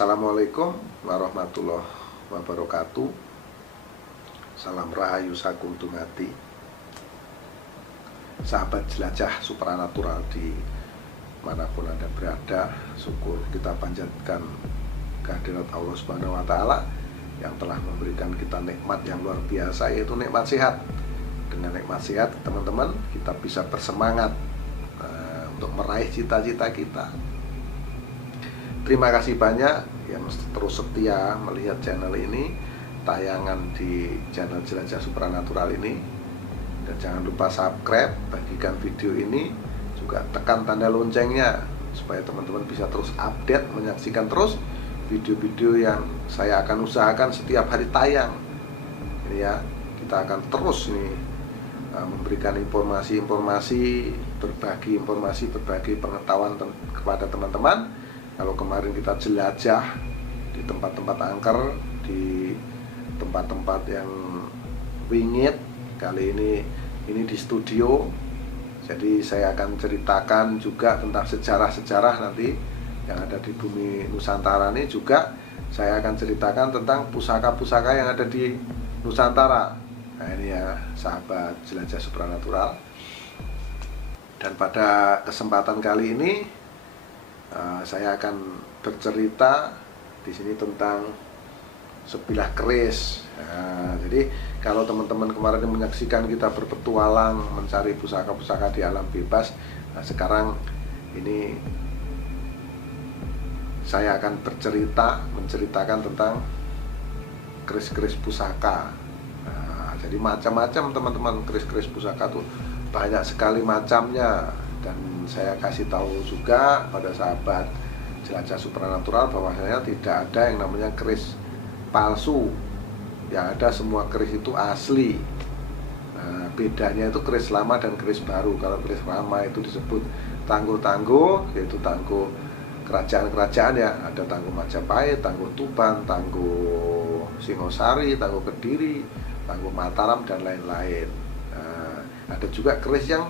Assalamualaikum warahmatullahi wabarakatuh. Salam rahayu sagung dumati. Sahabat jelajah supranatural di manapun Anda berada, syukur kita panjatkan kehadirat Allah Subhanahu wa Ta'ala yang telah memberikan kita nikmat yang luar biasa, yaitu nikmat sehat. Dengan nikmat sehat, teman-teman, kita bisa bersemangat untuk meraih cita-cita kita. Terima kasih banyak yang terus setia melihat channel ini, tayangan di channel Jelajah Supranatural ini. Dan jangan lupa subscribe, bagikan video ini, juga tekan tanda loncengnya supaya teman-teman bisa terus update, menyaksikan terus video-video yang saya akan usahakan setiap hari tayang. Ini ya, kita akan terus nih memberikan informasi-informasi, berbagi informasi, berbagi pengetahuan kepada teman-teman. Kalau kemarin kita jelajah di tempat-tempat angker, di tempat-tempat yang wingit, kali ini di studio. Jadi saya akan ceritakan juga tentang sejarah-sejarah nanti yang ada di bumi Nusantara ini. Juga saya akan ceritakan tentang pusaka-pusaka yang ada di Nusantara. Nah ini ya, sahabat jelajah supranatural. Dan pada kesempatan kali ini saya akan bercerita di sini tentang sebilah keris. Nah, jadi kalau teman-teman kemarin menyaksikan kita berpetualang mencari pusaka-pusaka di alam bebas, nah sekarang ini saya akan menceritakan tentang keris-keris pusaka. Nah, jadi macam-macam teman-teman, keris-keris pusaka tuh banyak sekali macamnya. Dan saya kasih tahu juga pada sahabat jelajah supranatural bahwasanya tidak ada yang namanya keris palsu. Yang ada semua keris itu asli. Nah, bedanya itu keris lama dan keris baru. Kalau keris lama itu disebut tangguh-tangguh, yaitu tangguh kerajaan-kerajaan ya. Ada tangguh Majapahit, tangguh Tuban, tangguh Singosari, tangguh Kediri, tangguh Mataram, dan lain-lain. Nah, ada juga keris yang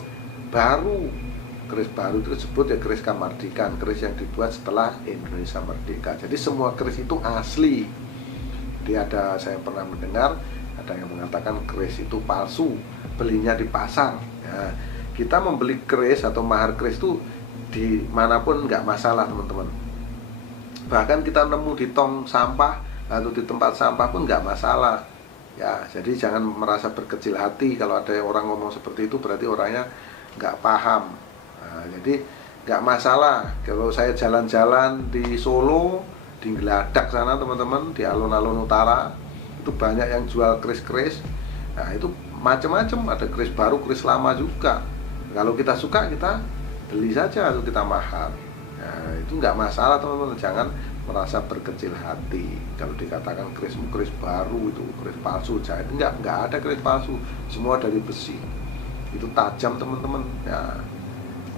baru. Keris baru itu disebut ya keris Kamardikan, keris yang dibuat setelah Indonesia merdeka. Jadi semua keris itu asli. Jadi saya pernah mendengar ada yang mengatakan keris itu palsu, belinya di pasar. Ya, kita membeli keris atau mahar keris itu dimanapun nggak masalah teman-teman. Bahkan kita nemu di tong sampah atau di tempat sampah pun nggak masalah. Ya, jadi jangan merasa berkecil hati kalau ada orang ngomong seperti itu, berarti orangnya nggak paham. Nah, jadi nggak masalah kalau saya jalan-jalan di Solo, di Geladak sana teman-teman, di alun-alun utara itu banyak yang jual keris-keris. Nah itu macam-macam, ada keris baru, keris lama juga. Kalau kita suka kita beli saja atau kita mahar. Nah, itu nggak masalah teman-teman, jangan merasa berkecil hati kalau dikatakan keris baru itu keris palsu. Jadi nggak ada keris palsu, semua dari besi. Itu tajam teman-teman ya.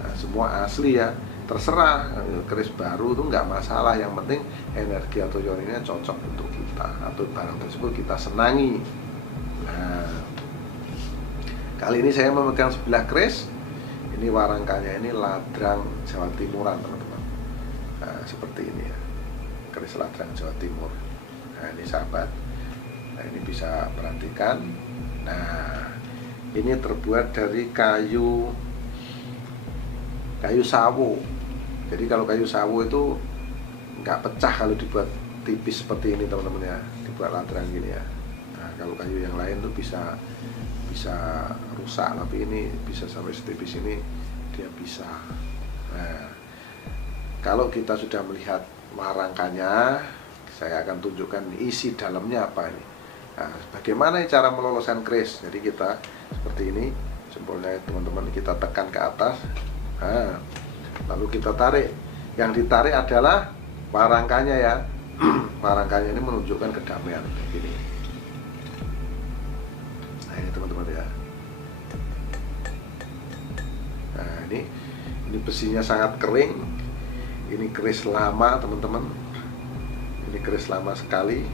Nah, semua asli ya, terserah keris baru itu nggak masalah, yang penting energi atau ioninya cocok untuk kita atau barang tersebut kita senangi. Nah, kali ini saya memegang sebilah keris. Ini warangkanya ini ladrang Jawa Timuran teman-teman. Nah, seperti ini ya, keris ladrang Jawa Timur. Nah ini sahabat, nah ini bisa perhatikan. Nah ini terbuat dari kayu sawo. Jadi kalau kayu sawo itu nggak pecah kalau dibuat tipis seperti ini teman-teman ya, dibuat ladrang gini ya. Nah kalau kayu yang lain tuh bisa rusak, tapi ini bisa sampai setipis ini dia bisa. Nah kalau kita sudah melihat warangkanya, saya akan tunjukkan isi dalamnya apa ini. Nah bagaimana cara meloloskan keris. Jadi kita seperti ini, jempolnya teman-teman kita tekan ke atas. Nah, lalu kita tarik. Yang ditarik adalah warangkanya ya. Warangkanya ini menunjukkan kedamaian begini. Nah ini teman-teman ya. Nah ini besinya sangat kering. Ini keris lama teman-teman. Ini keris lama sekali.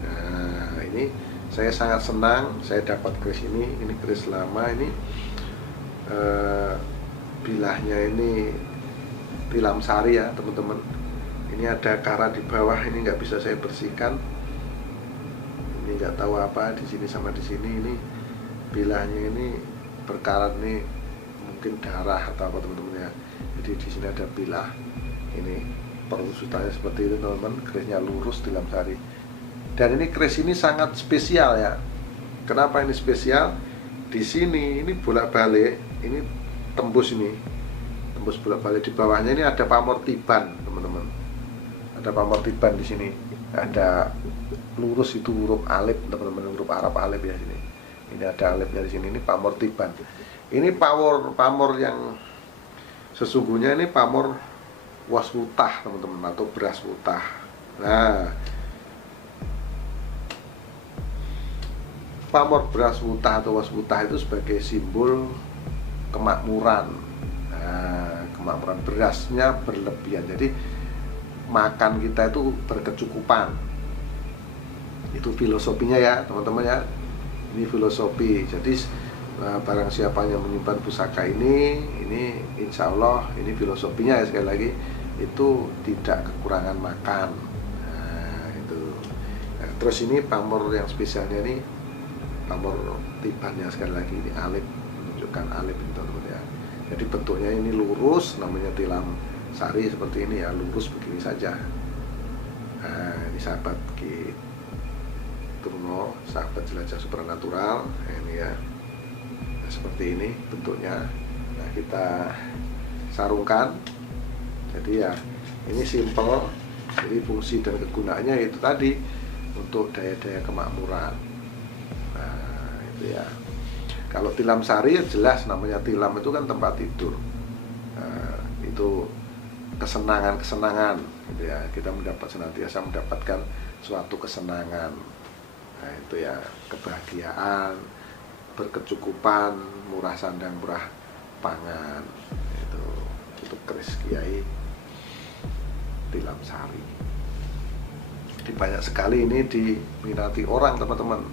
Nah ini saya sangat senang saya dapat keris ini. Ini keris lama ini. Bilahnya ini tilam sari ya teman-teman. Ini ada karat di bawah, ini nggak bisa saya bersihkan. Ini nggak tahu apa di sini sama di sini. Ini bilahnya ini berkarat nih, mungkin darah atau apa teman-teman ya. Jadi di sini ada bilah. Ini perusutannya seperti itu teman-teman, kerisnya lurus tilam sari. Dan ini keris ini sangat spesial ya. Kenapa ini spesial? Di sini ini bolak-balik, ini tembus bolak-balik. Di bawahnya ini ada pamor tiban teman-teman. Ada pamor tiban di sini. Ada lurus itu huruf alif teman-teman, huruf Arab alif ya sini. Ini ada alifnya di sini. Ini pamor tiban. Ini pamor yang sesungguhnya ini pamor waswutah teman-teman, atau beras wutah. Nah, pamor beras wutah atau waswutah itu sebagai simbol kemakmuran. Nah, kemakmuran, berasnya berlebihan. Jadi makan kita itu berkecukupan. Itu filosofinya ya teman-teman ya. Ini filosofi. Jadi barang siapa yang menyimpan pusaka ini insya Allah ini filosofinya ya, sekali lagi itu tidak kekurangan makan. Nah, itu. Nah, terus ini pamor yang spesialnya ini pamor tibannya, sekali lagi ini alif, menunjukkan alif itu teman-teman ya. Jadi bentuknya ini lurus, namanya tilam sari seperti ini ya, lurus begini saja. Nah, ini sahabat Ki Truno, sahabat jelajah supranatural. Nah, ini ya, nah, seperti ini bentuknya. Nah, kita sarungkan. Jadi ya ini simple. Jadi fungsi dan kegunaannya itu tadi untuk daya-daya kemakmuran. Nah, itu ya. Kalau tilam sari ya jelas namanya tilam itu kan tempat tidur. Nah, itu kesenangan gitu ya, kita senantiasa mendapatkan suatu kesenangan. Nah, itu ya, kebahagiaan, berkecukupan, murah sandang, murah pangan. Itu keris Kiai Tilam Sari. Jadi banyak sekali ini diminati orang teman-teman,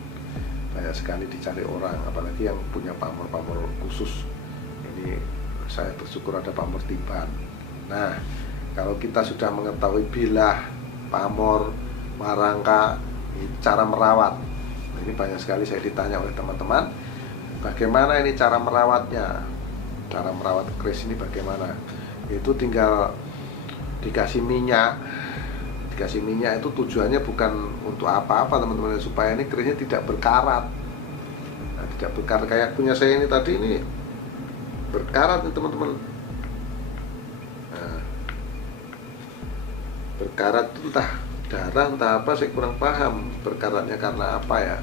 banyak sekali dicari orang, apalagi yang punya pamor-pamor khusus. Ini saya bersyukur ada pamor tiban. Nah, kalau kita sudah mengetahui bilah, pamor, warangka, cara merawat. Ini banyak sekali saya ditanya oleh teman-teman, bagaimana ini cara merawatnya? Cara merawat keris ini bagaimana? Itu tinggal dikasih minyak. Dikasih minyak itu tujuannya bukan untuk apa-apa teman-teman, supaya ini kerisnya tidak berkarat. Nah, tidak berkarat kayak punya saya ini tadi, ini berkarat nih teman-teman. Berkarat itu entah darah entah apa, saya kurang paham berkaratnya karena apa ya.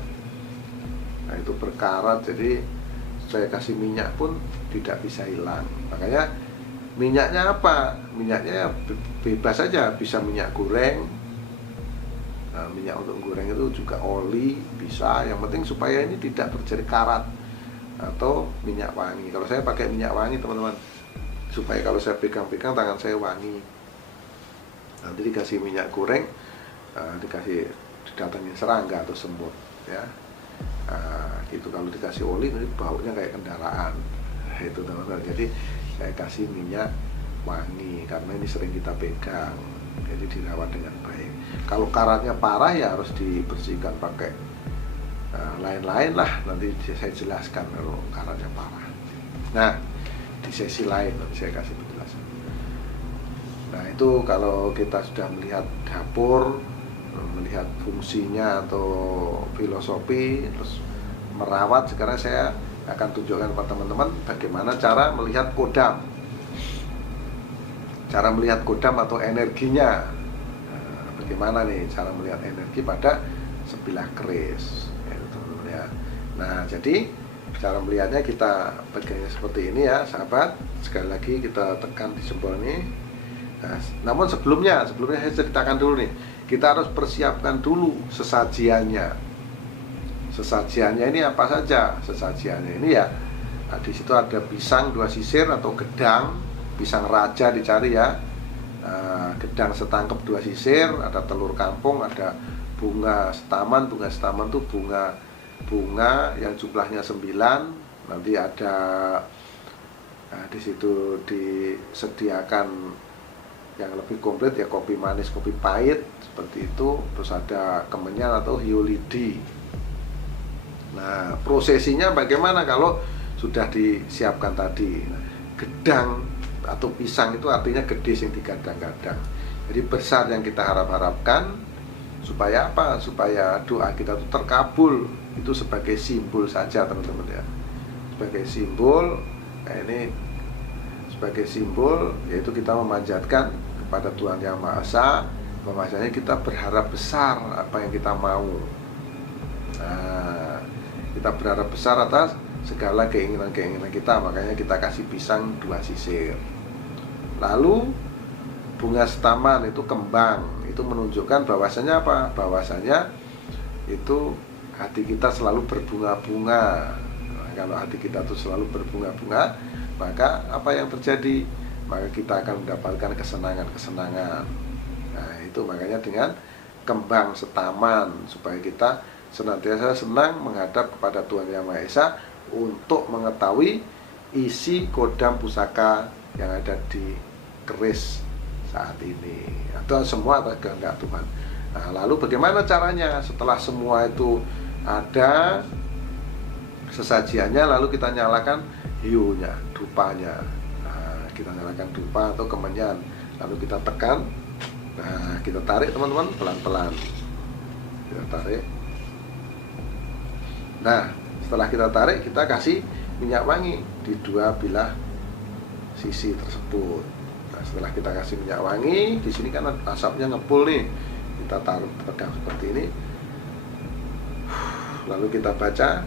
Nah, itu berkarat, jadi saya kasih minyak pun tidak bisa hilang. Makanya minyaknya apa? Minyaknya bebas saja, bisa minyak goreng. Nah, minyak untuk goreng itu juga oli bisa, yang penting supaya ini tidak terjadi karat. Atau minyak wangi. Kalau saya pakai minyak wangi teman-teman, supaya kalau saya pegang-pegang tangan saya wangi. Nanti dikasih minyak goreng, dikasih didatangin serangga atau semut ya. Gitu. Kalau dikasih oli nanti baunya kayak kendaraan. Itu teman-teman. Jadi saya kasih minyak wangi karena ini sering kita pegang, jadi dirawat dengan baik. Kalau karatnya parah ya harus dibersihkan pakai lain-lain lah, nanti saya jelaskan kalau karatnya parah. Nah, di sesi lain nanti saya kasih penjelasan. Nah, itu kalau kita sudah melihat dapur, melihat fungsinya atau filosofi, terus merawat, sekarang saya akan tunjukkan kepada teman-teman bagaimana cara melihat kodam. Cara melihat kodam atau energinya. Nah, bagaimana nih cara melihat energi pada sebilah keris ya, teman-teman ya. Nah, jadi cara melihatnya kita pegangnya seperti ini ya sahabat. Sekali lagi kita tekan di jempol ini. Nah, namun sebelumnya saya ceritakan dulu nih, kita harus persiapkan dulu sesajiannya. Sesajiannya ini apa saja? Sesajiannya ini ya, nah, di situ ada pisang 2 sisir atau gedang, pisang raja dicari ya, gedang setangkep 2 sisir, ada telur kampung, ada bunga setaman. Bunga setaman itu bunga yang jumlahnya 9. Nanti ada di situ disediakan Yang lebih komplit ya kopi manis, kopi pahit seperti itu. Terus ada kemenyan atau hiyo lidi. Nah, prosesinya bagaimana kalau sudah disiapkan tadi? Nah, gedang atau pisang itu artinya gede yang digadang-gadang. Jadi besar yang kita harapkan supaya apa? Supaya doa kita itu terkabul. Itu sebagai simbol saja teman-teman ya. Sebagai simbol, nah ini sebagai simbol yaitu kita memanjatkan kepada Tuhan Yang Maha Esa, bahwasanya kita berharap besar apa yang kita mau. Nah, kita berharap besar atas segala keinginan-keinginan kita, makanya kita kasih pisang 2 sisir. Lalu bunga setaman itu kembang, itu menunjukkan bahwasanya apa? Bahwasanya itu hati kita selalu berbunga-bunga. Nah, kalau hati kita itu selalu berbunga-bunga, maka apa yang terjadi? Maka kita akan mendapatkan kesenangan-kesenangan. Nah, itu makanya dengan kembang setaman, supaya kita senantiasa senang menghadap kepada Tuhan Yang Maha Esa untuk mengetahui isi kodam pusaka yang ada di keris saat ini, atau semua kehendak Tuhan. Nah, lalu bagaimana caranya? Setelah semua itu ada sesajiannya, lalu kita nyalakan hiunya, dupanya. Nah, kita nyalakan dupa atau kemenyan, lalu kita tekan. Nah, kita tarik teman-teman, pelan-pelan kita tarik. Nah, setelah kita tarik, kita kasih minyak wangi di 2 bilah sisi tersebut. Nah, setelah kita kasih minyak wangi, di sini kan asapnya ngepul nih. Kita taruh pegang seperti ini. Lalu kita baca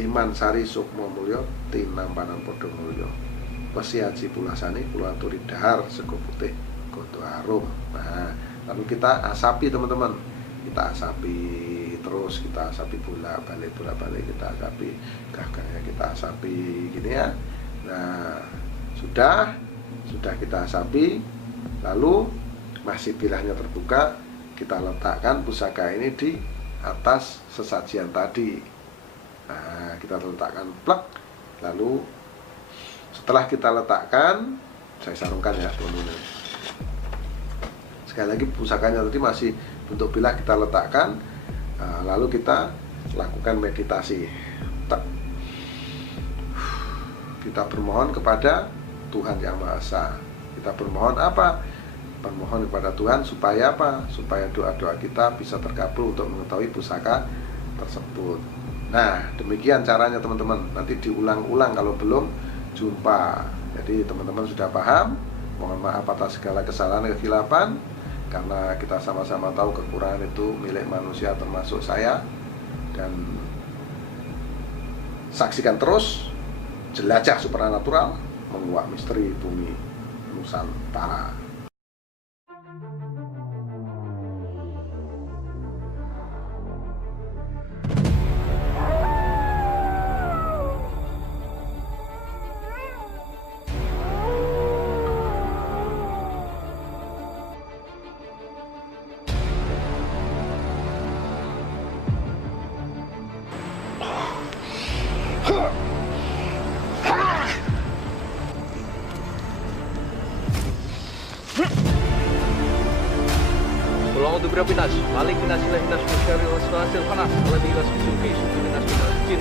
Iman Sari Sukmo Mulyo Tinampanan Podo Mulyo Wesiaji Pulasani Pulaturi Dahar Sego Putih Goto Harum. Nah, lalu kita asapi teman-teman. Kita asapi terus, kita asapi bolak-balik kita asapi, gagangnya kita asapi gini ya. Nah, sudah kita asapi, lalu masih bilahnya terbuka, kita letakkan pusaka ini di atas sesajian tadi. Nah, kita letakkan plek. Lalu setelah kita letakkan, saya sarungkan ya teman-teman. Sekali lagi pusakanya tadi masih bentuk bilah, kita letakkan. Nah, lalu kita lakukan meditasi. Kita bermohon kepada Tuhan Yang Maha Esa. Kita bermohon apa? Bermohon kepada Tuhan supaya apa? Supaya doa-doa kita bisa terkabul untuk mengetahui pusaka tersebut. Nah, demikian caranya teman-teman. Nanti diulang-ulang kalau belum jumpa. Jadi teman-teman sudah paham. Mohon maaf atas segala kesalahan dan kekhilafan, karena kita sama-sama tahu kekurangan itu milik manusia termasuk saya. Dan saksikan terus Jelajah Supranatural menguak misteri bumi Nusantara. Wallahu berapa pinas, malik pinas ilah pinas musyari wasfasil panas, lebih las sufi sufi pinas jin